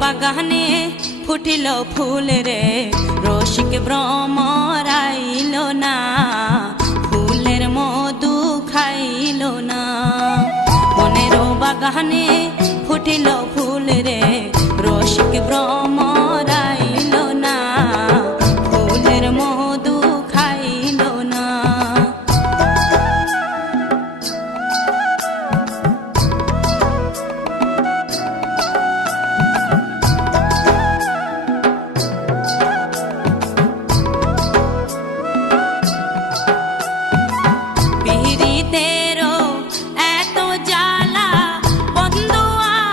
বাগানে ফুটিল ফুল রে, রসিক ভ্রমর আইল না, ফুলের মধু খাইল না। মনের বাগানে ফুটিল ফুল রে,